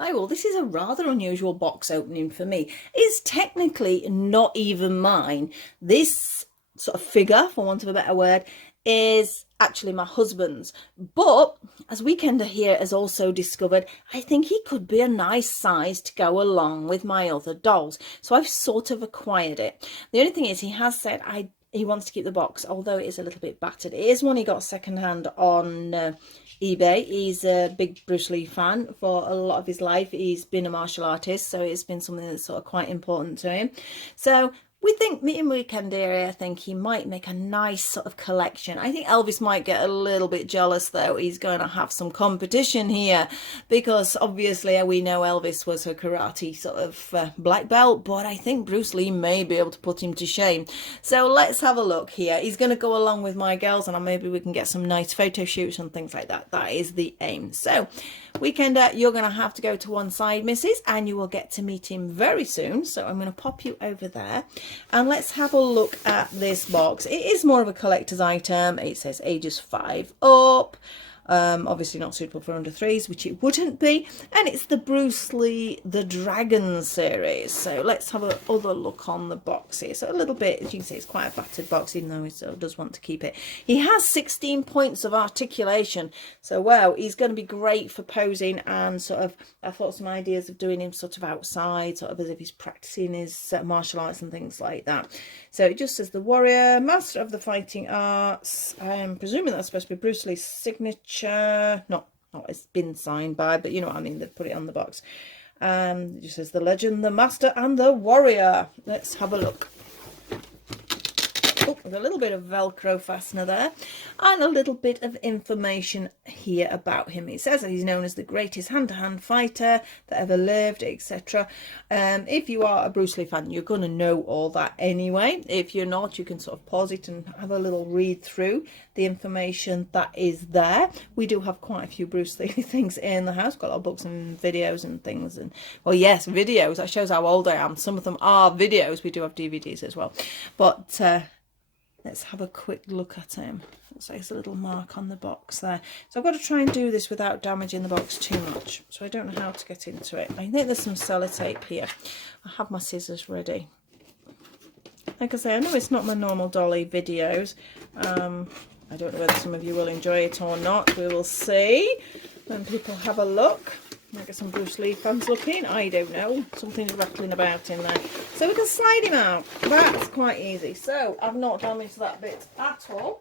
Hi, well, this is a rather unusual box opening for me. It's technically not even mine. This sort of figure, for want of a better word, is actually my husband's. But as Weekender here has also discovered, I think he could be a nice size to go along with my other dolls. So I've sort of acquired it. The only thing is he has said he wants to keep the box, although it is a little bit battered. It is one he got secondhand on eBay. He's a big Bruce Lee fan for a lot of his life. He's been a martial artist, so it's been something that's sort of quite important to him. So we think, me and Weekend area, I think he might make a nice sort of collection. I think Elvis might get a little bit jealous though. He's going to have some competition here because obviously we know Elvis was a karate sort of black belt, but I think Bruce Lee may be able to put him to shame. So let's have a look here. He's going to go along with my girls and maybe we can get some nice photo shoots and things like that. That is the aim. So Weekender, you're going to have to go to one side, missus, and you will get to meet him very soon. So I'm going to pop you over there. And let's have a look at this box. It is more of a collector's item. It says ages 5 up. Obviously not suitable for under 3s, which it wouldn't be. And it's the Bruce Lee The Dragon series. So let's have another look on the box here. So a little bit, as you can see, it's quite a battered box, even though he still does want to keep it. He has 16 points of articulation. So, wow, he's going to be great for posing and sort of, I thought some ideas of doing him sort of outside, sort of as if he's practicing his martial arts and things like that. So it just says the warrior, master of the fighting arts. I'm presuming that's supposed to be Bruce Lee's signature. Not it's been signed by, but you know what I mean, they've put it on the box. It just says the legend, the master and the warrior. Let's have a look. Oh, with a little bit of Velcro fastener there and a little bit of information here about him. It says that he's known as the greatest hand-to-hand fighter that ever lived, etc. If you are a Bruce Lee fan, you're going to know all that anyway. If you're not, you can sort of pause it and have a little read through the information that is there. We do have quite a few Bruce Lee things in the house. Got a lot of books and videos and things. And well, yes, videos. That shows how old I am. Some of them are videos. We do have DVDs as well. But let's have a quick look at him. Looks like there's a little mark on the box there. So I've got to try and do this without damaging the box too much. So I don't know how to get into it. I think there's some sellotape here. I have my scissors ready. Like I say, I know it's not my normal dolly videos. I don't know whether some of you will enjoy it or not. We will see when people have a look. Might get some Bruce Lee fans looking. I don't know. Something's rattling about in there. So we can slide him out. That's quite easy. So I've not damaged that bit at all.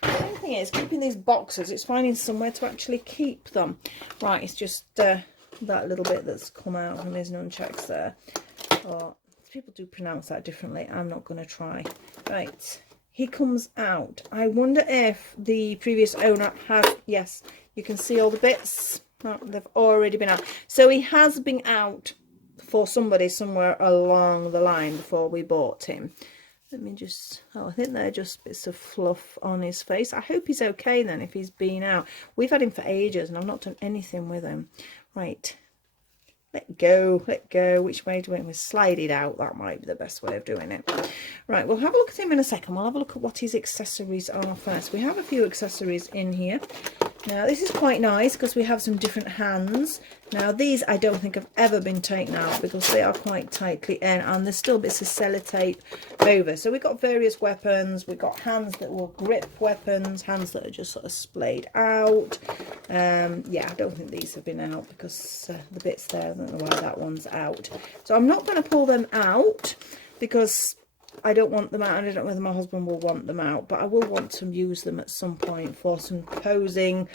The only thing is, keeping these boxes, it's finding somewhere to actually keep them. Right, it's just that little bit that's come out from his nunchucks there. Oh, people do pronounce that differently. I'm not going to try. Right, he comes out. I wonder if the previous owner has... Yes, you can see all the bits. Oh, they've already been out. So he has been out for somebody somewhere along the line before we bought him. Let me just... Oh, I think they're just bits of fluff on his face. I hope he's okay then if he's been out. We've had him for ages and I've not done anything with him. Right. Let go, let go. Which way do we slide it out? That might be the best way of doing it. Right, we'll have a look at him in a second. We'll have a look at what his accessories are first. We have a few accessories in here. Now, this is quite nice because we have some different hands. Now, these I don't think have ever been taken out because they are quite tightly in and there's still bits of sellotape over. So we've got various weapons. We've got hands that will grip weapons, hands that are just sort of splayed out. Yeah, I don't think these have been out because the bits there, I don't know why that one's out. So I'm not going to pull them out because I don't want them out. I don't know whether my husband will want them out, but I will want to use them at some point for some posing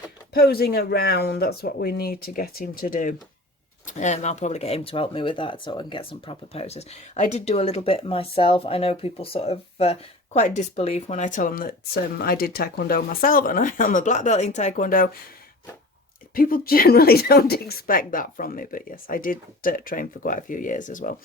around. That's what we need to get him to do. I'll probably get him to help me with that so I can get some proper poses. I did do a little bit myself. I know people sort of quite disbelief when I tell them that I did Taekwondo myself and I am a black belt in Taekwondo. People generally don't expect that from me, but yes, I did train for quite a few years as well.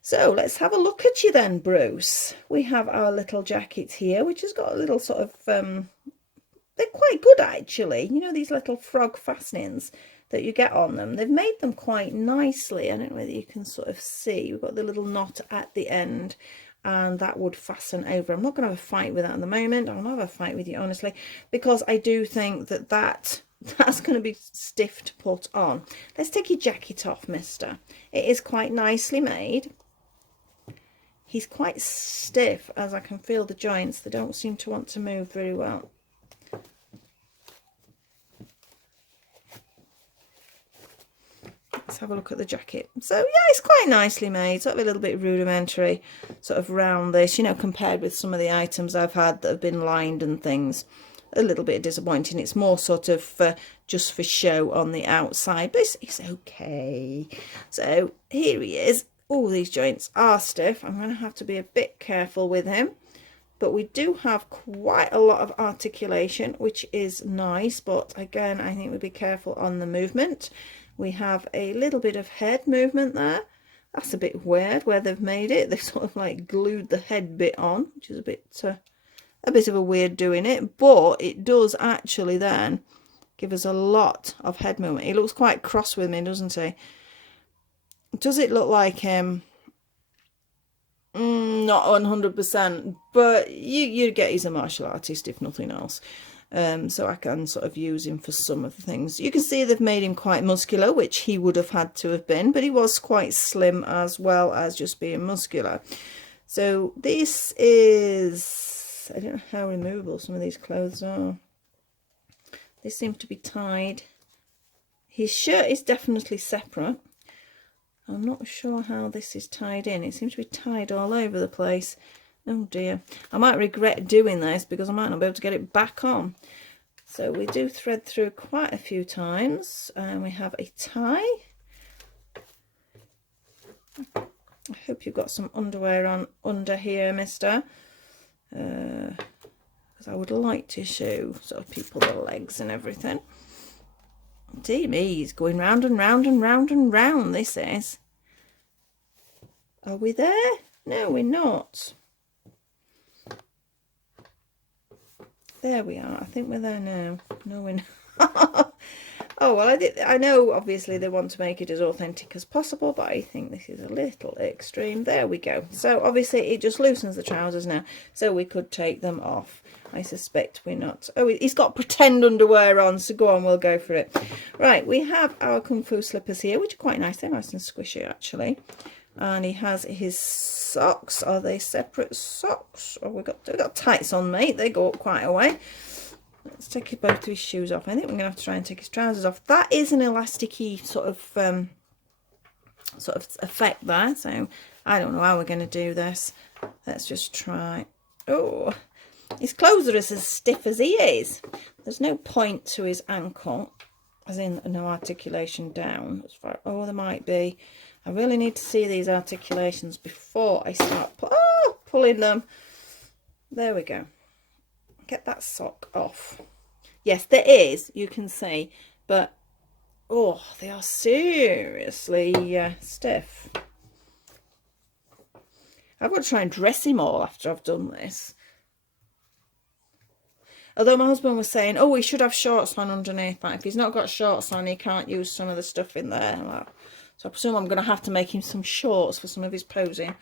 So let's have a look at you then, Bruce. We have our little jacket here, which has got a little sort of, they're quite good actually. You know, these little frog fastenings that you get on them. They've made them quite nicely. I don't know whether you can sort of see. We've got the little knot at the end and that would fasten over. I'm not going to have a fight with that at the moment. I'll not have a fight with you, honestly, because I do think that that's going to be stiff to put on. Let's take your jacket off, mister. It is quite nicely made. He's quite stiff, as I can feel the joints. They don't seem to want to move very well. Let's have a look at the jacket. So yeah, it's quite nicely made, sort of a little bit rudimentary, sort of round this, you know, compared with some of the items I've had that have been lined and things. A little bit disappointing. It's more sort of just for show on the outside, but it's okay. So here he is. Oh, these joints are stiff. I'm going to have to be a bit careful with him, but we do have quite a lot of articulation, which is nice, but again, I think we'll be careful on the movement. We have a little bit of head movement there. That's a bit weird where they've made it. They've sort of like glued the head bit on, which is a bit of a weird doing it, but it does actually then give us a lot of head movement. He looks quite cross with me, doesn't he? Does it look like him? Not 100%, but you'd get he's a martial artist if nothing else. So I can sort of use him for some of the things. You can see they've made him quite muscular, which he would have had to have been, but he was quite slim as well as just being muscular. So this is, I don't know how removable some of these clothes are. They seem to be tied. His shirt is definitely separate. I'm not sure how this is tied in. It seems to be tied all over the place. Oh dear. I might regret doing this because I might not be able to get it back on. So we do thread through quite a few times. And we have a tie. I hope you've got some underwear on under here, mister. Because I would like to show sort of people the legs and everything. Dear me, he's going round and round and round and round, this is. Are we there? No, we're not. There we are. I think we're there now. No, we're not. Oh, well, I know, obviously, they want to make it as authentic as possible, but I think this is a little extreme. There we go. So, obviously, it just loosens the trousers now, so we could take them off. I suspect we're not. Oh, he's got pretend underwear on, so go on, we'll go for it. Right, we have our Kung Fu slippers here, which are quite nice. They're nice and squishy, actually. And he has his socks. Are they separate socks? Oh, we've got tights on, mate. They go up quite a way. Let's take both of his shoes off. I think we're going to have to try and take his trousers off. That is an elasticy sort of effect there. So I don't know how we're going to do this. Let's just try. Oh, his clothes are as stiff as he is. There's no point to his ankle, as in no articulation down. As far, oh, there might be. I really need to see these articulations before I start pulling them. There we go. Get that sock off. Yes, there is, you can see, but oh, they are seriously stiff. I've got to try and dress him all after I've done this. Although my husband was saying, oh, he should have shorts on underneath that. If he's not got shorts on, he can't use some of the stuff in there. So I presume I'm going to have to make him some shorts for some of his posing,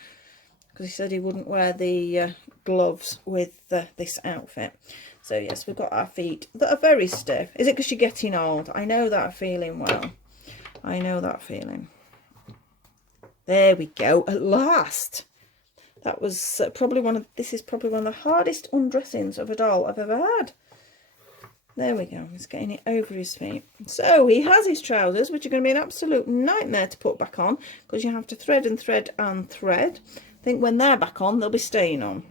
because he said he wouldn't wear the gloves with this outfit. So yes, we've got our feet that are very stiff. Is it because you're getting old? I know that feeling well. I know that feeling. There we go, at last. That was this is probably one of the hardest undressings of a doll I've ever had. There we go. He's getting it over his feet. So he has his trousers, which are going to be an absolute nightmare to put back on, because you have to thread and thread and thread. I think when they're back on, they'll be staying on.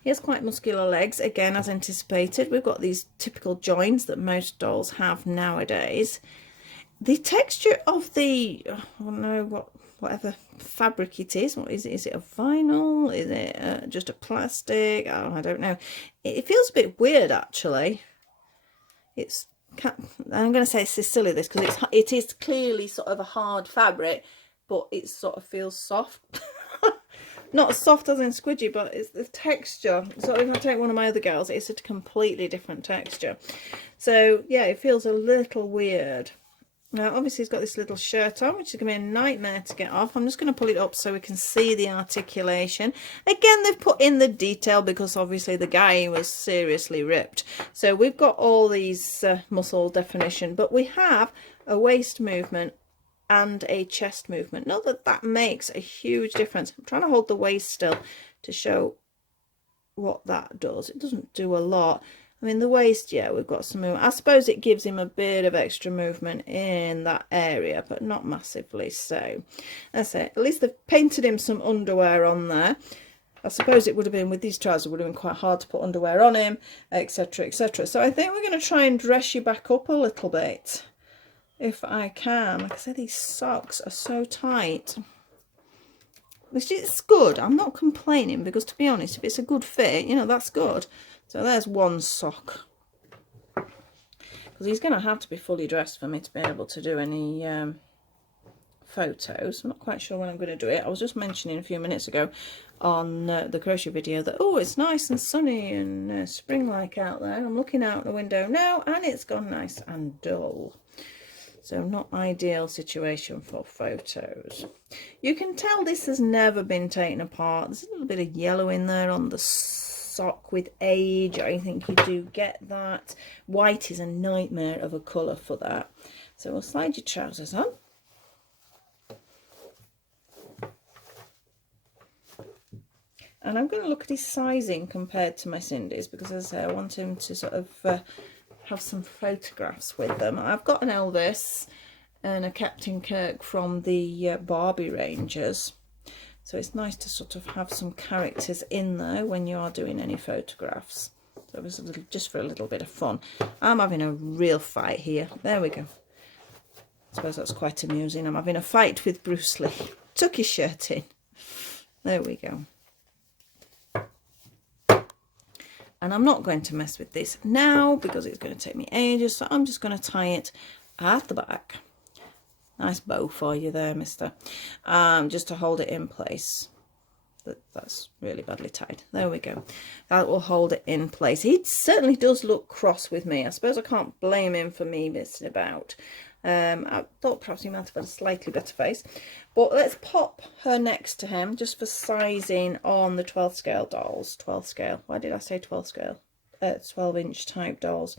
He has quite muscular legs, again, as anticipated. We've got these typical joins that most dolls have nowadays. The texture of the, I don't know, whatever fabric it is. What is it? Is it a vinyl? Is it just a plastic? Oh, I don't know. It feels a bit weird, actually. I'm going to say it's silly, this, because it is clearly sort of a hard fabric, but it sort of feels soft. Not soft as in squidgy, but it's the texture. So if I take one of my other girls, it's a completely different texture. So yeah, it feels a little weird. Now, obviously, he's got this little shirt on, which is going to be a nightmare to get off. I'm just going to pull it up so we can see the articulation. Again, they've put in the detail because obviously the guy was seriously ripped. So we've got all these muscle definition, but we have a waist movement and a chest movement. Not that that makes a huge difference. I'm trying to hold the waist still to show what that does. It doesn't do a lot. I mean, the waist, yeah, we've got some movement. I suppose it gives him a bit of extra movement in that area, but not massively so. That's it. At least they've painted him some underwear on there. I suppose it would have been, with these trousers, it would have been quite hard to put underwear on him, etc, etc. So I think we're going to try and dress you back up a little bit, if I can. Like I said, these socks are so tight. Which is good. I'm not complaining, because to be honest, if it's a good fit, you know, that's good. So there's one sock. Because he's going to have to be fully dressed for me to be able to do any photos. I'm not quite sure when I'm going to do it. I was just mentioning a few minutes ago on the crochet video that, oh, it's nice and sunny and spring-like out there. I'm looking out the window now and it's gone nice and dull. So not ideal situation for photos. You can tell this has never been taken apart. There's a little bit of yellow in there on the sock with age. I think you do get that. White is a nightmare of a colour for that. So we'll slide your trousers on. And I'm going to look at his sizing compared to my Sindys, because as I say, I want him to sort of have some photographs with them. I've got an Elvis and a Captain Kirk from the Barbie Rangers. So it's nice to sort of have some characters in there when you are doing any photographs. So it was a little, just for a little bit of fun. I'm having a real fight here. There we go. I suppose that's quite amusing. I'm having a fight with Bruce Lee. Tuck his shirt in. There we go. And I'm not going to mess with this now because it's going to take me ages. So I'm just going to tie it at the back. Nice bow for you there, mister. Just to hold it in place. That's really badly tied. There we go. That will hold it in place. He certainly does look cross with me. I suppose I can't blame him for me messing about. I thought perhaps he might have had a slightly better face. But let's pop her next to him just for sizing on the 12th scale dolls. 12th scale. Why did I say 12th scale? 12-inch type dolls.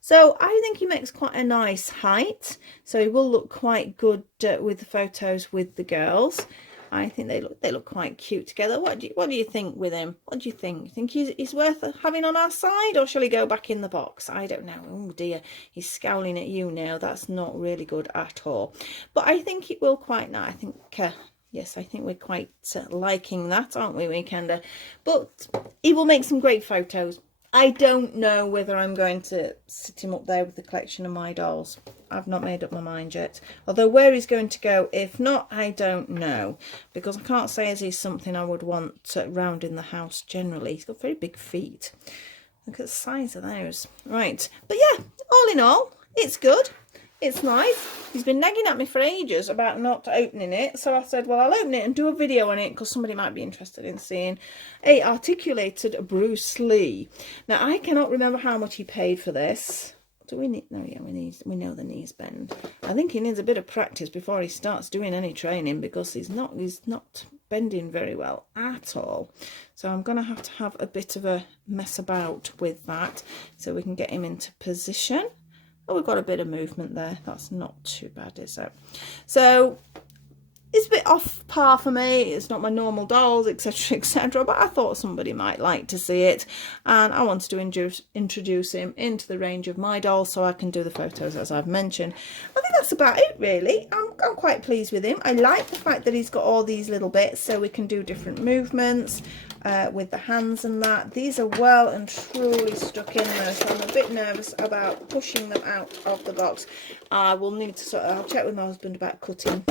So I think he makes quite a nice height. So he will look quite good with the photos with the girls. I think they look quite cute together. What do you think with him? What do you think? Think he's worth having on our side, or shall he go back in the box? I don't know. Oh dear, he's scowling at you now. That's not really good at all. But I think it will quite nice. I think yes, I think we're quite liking that, aren't we, Weekender? But he will make some great photos. I don't know whether I'm going to sit him up there with the collection of my dolls. I've not made up my mind yet. Although where he's going to go, if not, I don't know. Because I can't say as he's something I would want round in the house generally. He's got very big feet. Look at the size of those. Right. But yeah, all in all, it's good. It's nice. He's been nagging at me for ages about not opening it. So I said, well, I'll open it and do a video on it because somebody might be interested in seeing a articulated Bruce Lee. Now, I cannot remember how much he paid for this. Do we need? No, yeah, we know the knees bend. I think he needs a bit of practice before he starts doing any training because he's not bending very well at all. So I'm going to have a bit of a mess about with that so we can get him into position. Oh, we've got a bit of movement there. That's not too bad, is it? So it's a bit off par for me. It's not my normal dolls, etc, etc, but I thought somebody might like to see it, and I wanted to introduce him into the range of my dolls so I can do the photos as I've mentioned. I think that's about it, really. I'm quite pleased with him. I like the fact that he's got all these little bits so we can do different movements with the hands and that. These are well and truly stuck in there, so I'm a bit nervous about pushing them out of the box. I will need to I'll check with my husband about cutting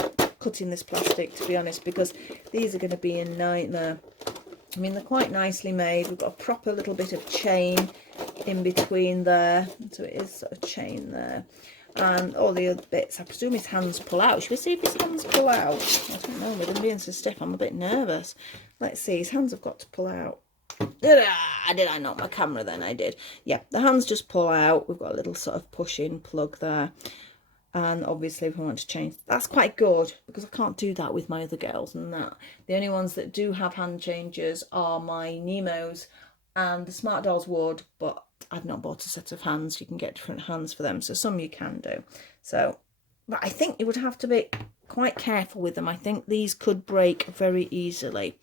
this plastic, to be honest, because these are going to be a nightmare. I mean, they're quite nicely made. We've got a proper little bit of chain in between there, so it is sort of chain there, and all the other bits. I presume his hands pull out. Should we see if his hands pull out? I don't know, with them being so stiff I'm a bit nervous. Let's see, his hands have got to pull out. Did I knock my camera then? I did. Yeah, the hands just pull out. We've got a little sort of push-in plug there. And obviously if I want to change, that's quite good, because I can't do that with my other girls. And that the only ones that do have hand changers are my Nemos, and the Smart Dolls would, but I've not bought a set of hands. You can get different hands for them, so some you can do. So, but I think you would have to be quite careful with them. I think these could break very easily.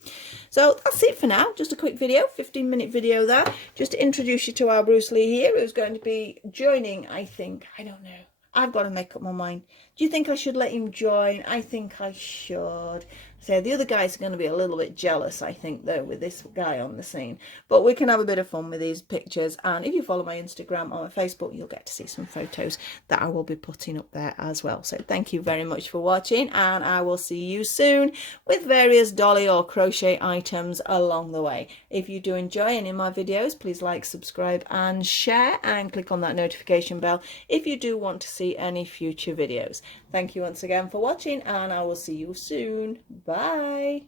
So that's it for now. Just a quick video, 15-minute video there, just to introduce you to our Bruce Lee here, who's going to be joining, I think. I don't know. I've got to make up my mind. Do you think I should let him join? I think I should. So the other guys are going to be a little bit jealous, I think, though, with this guy on the scene. But we can have a bit of fun with these pictures. And if you follow my Instagram or my Facebook, you'll get to see some photos that I will be putting up there as well. So thank you very much for watching. And I will see you soon with various dolly or crochet items along the way. If you do enjoy any of my videos, please like, subscribe and share. And click on that notification bell if you do want to see any future videos. Thank you once again for watching, and I will see you soon. Bye.